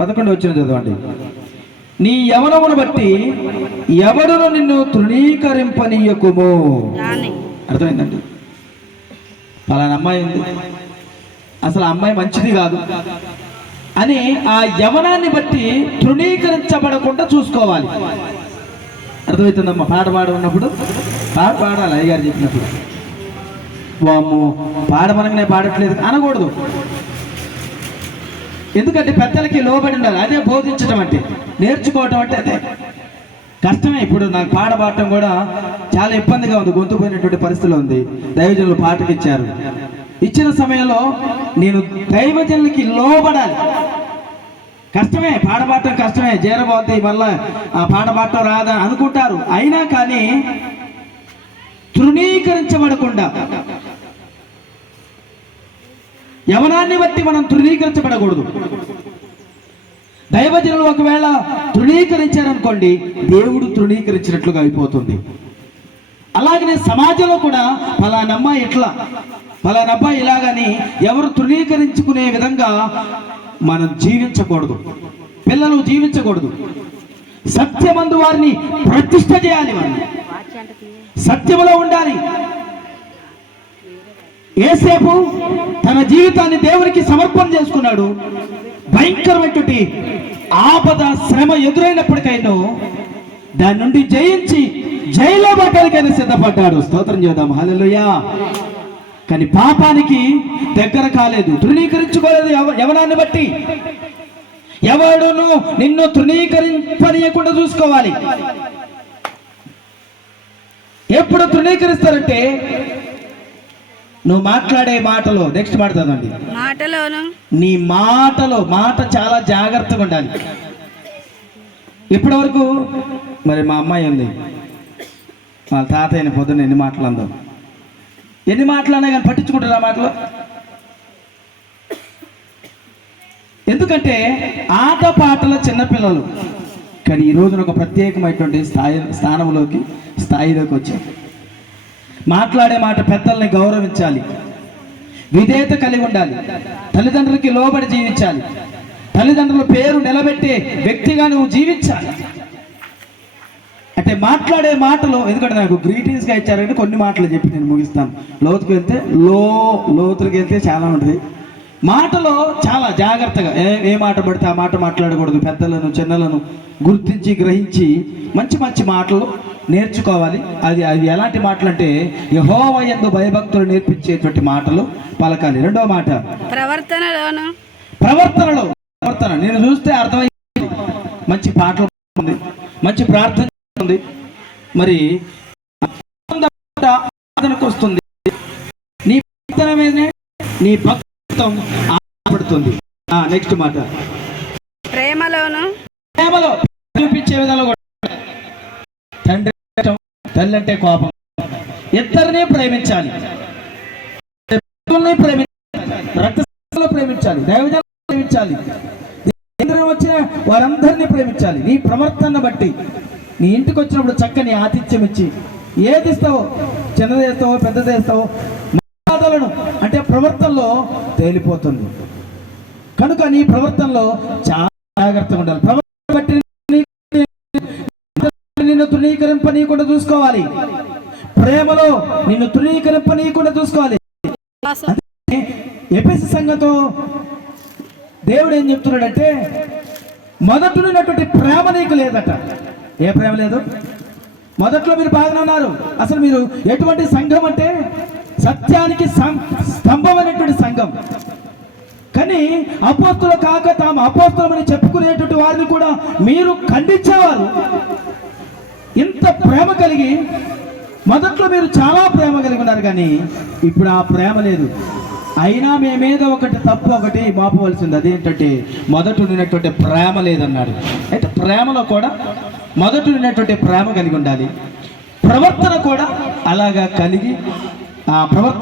11 వచ్చిన చదవండి. నీ యవనమును బట్టి ఎవడును నిన్ను తృణీకరింపనీయకుము. అర్థమైందండి? పలానా అమ్మాయి ఉంది, అసలు ఆ అమ్మాయి మంచిది కాదు అని ఆ యవనాన్ని బట్టి తృణీకరించబడకుండా చూసుకోవాలి. అర్థమవుతుందమ్మా? పాట పాడున్నప్పుడు పాట పాడాలి. అయ్యగారు చెప్పినప్పుడు వాము పాడమనగానే పాడట్లేదు అనకూడదు. ఎందుకంటే పెద్దలకి లోబడి ఉండాలి. అదే బోధించడం అంటే, నేర్చుకోవటం అంటే అదే. కష్టమే. ఇప్పుడు నాకు పాట పాడటం కూడా చాలా ఇబ్బందిగా ఉంది, గొంతు పోయినటువంటి పరిస్థితిలో ఉంది. దైవజనులు పాటకి ఇచ్చారు. ఇచ్చిన సమయంలో నేను దైవజనులకి లోబడాలి. కష్టమే, పాట పాడటం కష్టమే. చేరబోతే వల్ల ఆ పాట పాడటం రాదా అనుకుంటారు. అయినా కానీ తృణీకరించబడకుండా, యవనాన్ని బట్టి మనం తృణీకరించబడకూడదు. దైవజనులు ఒకవేళ తృణీకరించారనుకోండి, దేవుడు తృణీకరించినట్లుగా అయిపోతుంది. అలాగనే సమాజంలో కూడా ఫలానమ్మ ఇట్లా, ఫలానబ్బ ఇలాగని ఎవరు తృణీకరించుకునే విధంగా మనం జీవించకూడదు. పిల్లలు జీవించకూడదు. సత్యమందు వారిని ప్రతిష్ఠ చేయాలి. వారిని సత్యములో ఉండాలి. యేసేపు తన జీవితాన్ని దేవునికి సమర్పణ చేసుకున్నాడు. భయంకరమైనటువంటి ఆపద శ్రమ ఎదురైనప్పటికైనా దాని నుండి జయించి జైల్లో పడ్డానికైనా సిద్ధపడ్డాడు. స్తోత్రం చేద్దాం. హల్లెలూయా. కానీ పాపానికి దగ్గర కాలేదు, తృణీకరించుకోలేదు. యవనాన్ని బట్టి ఎవడును నిన్ను తృణీకరింపనీయకుండా చూసుకోవాలి. ఎప్పుడు తృణీకరిస్తారంటే నువ్వు మాట్లాడే మాటలో, నెక్స్ట్ మాట చదవండి, నీ మాటలో మాట చాలా జాగ్రత్తగా ఉండాలి. ఇప్పటి వరకు మరి మా అమ్మాయి ఉంది, వాళ్ళ తాతయ్యని పొద్దున్న ఎన్ని మాటలు అందో, ఎన్ని మాటలన్నా కానీ పట్టించుకుంటారు ఆ మాటలు. ఎందుకంటే ఆట పాటల చిన్నపిల్లలు. కానీ ఈ రోజున ఒక ప్రత్యేకమైనటువంటి స్థాయిలోకి వచ్చారు. మాట్లాడే మాట పెద్దల్ని గౌరవించాలి, విధేయత కలిగి ఉండాలి, తల్లిదండ్రులకి లోబడి జీవించాలి, తల్లిదండ్రుల పేరు నిలబెట్టే వ్యక్తిగా నువ్వు జీవించాలి. అంటే మాట్లాడే మాటలు, ఎందుకంటే నాకు గ్రీటింగ్స్గా ఇచ్చారంటే కొన్ని మాటలు చెప్పి నేను ముగిస్తాను. లోతులకు వెళ్తే చాలా ఉంటుంది. మాటలో చాలా జాగ్రత్తగా ఏ మాట పడితే ఆ మాట మాట్లాడకూడదు. పెద్దలను చిన్నలను గుర్తించి గ్రహించి మంచి మంచి మాటలు నేర్చుకోవాలి. అవి ఎలాంటి మాటలు అంటే యెహోవా యందు భయభక్తులు నేర్పించేటువంటి మాటలు పలకాలి. రెండో మాట ప్రవర్తన నేను చూస్తే అర్థమైంది. మంచి పాటలు ఉంది, మంచి ప్రార్థన ఉంది, మరి వస్తుంది. నీ ప్రార్థన మీదనే నీ భక్తం ఆపడుతుంది. నెక్స్ట్ మాట ప్రేమలో చూపించే విధాలు కూడా. తండ్రి తల్లి అంటే కోపం. ఇద్దరిని ప్రేమించాలి, రక్త ప్రేమించాలి, దైవజనులను ప్రేమించాలి, వచ్చిన వారందరినీ ప్రేమించాలి. నీ ప్రవర్తన బట్టి నీ ఇంటికి వచ్చినప్పుడు చక్కని ఆతిథ్యం ఇచ్చి, ఏది ఇస్తావో, చిన్నదేస్తావో పెద్దదేస్తావో, మాటలను అంటే ప్రవర్తనలో తేలిపోతుంది. కనుక నీ ప్రవర్తనలో చాలా జాగ్రత్తగా ఉండాలి. ప్రవర్తన బట్టి నిన్ను తృణీకరింపనీయకుండా చూసుకోవాలి. ప్రేమలో నిన్ను తృణీకరింపనీయకుండా చూసుకోవాలి. ఎఫెసు సంఘంతో దేవుడు ఏం చెప్తున్నాడంటే, మొదటినటువంటి ప్రేమ నీకు లేదట. ఏ ప్రేమ లేదు? మొదట్లో మీరు బాగానే ఉన్నారు. అసలు మీరు ఎటువంటి సంఘం అంటే సత్యానికి స్తంభం అనేటువంటి సంఘం. కానీ అపోస్తులు కాక తాము అపోస్తులమని చెప్పుకునేటువంటి వారిని కూడా మీరు ఖండించేవారు. ఇంత ప్రేమ కలిగి మొదట్లో మీరు చాలా ప్రేమ కలిగి ఉన్నారు, కానీ ఇప్పుడు ఆ ప్రేమ లేదు. అయినా మేమేదో ఒకటి తప్పు ఒకటి మాపవలసింది. అదేంటంటే మొదట ఉన్నటువంటి ప్రేమ లేదన్నాడు. అయితే ప్రేమలో కూడా మొదట ఉన్నటువంటి ప్రేమ కలిగి ఉండాలి. ప్రవర్తన కూడా అలాగా కలిగి, ఆ ప్రవర్తన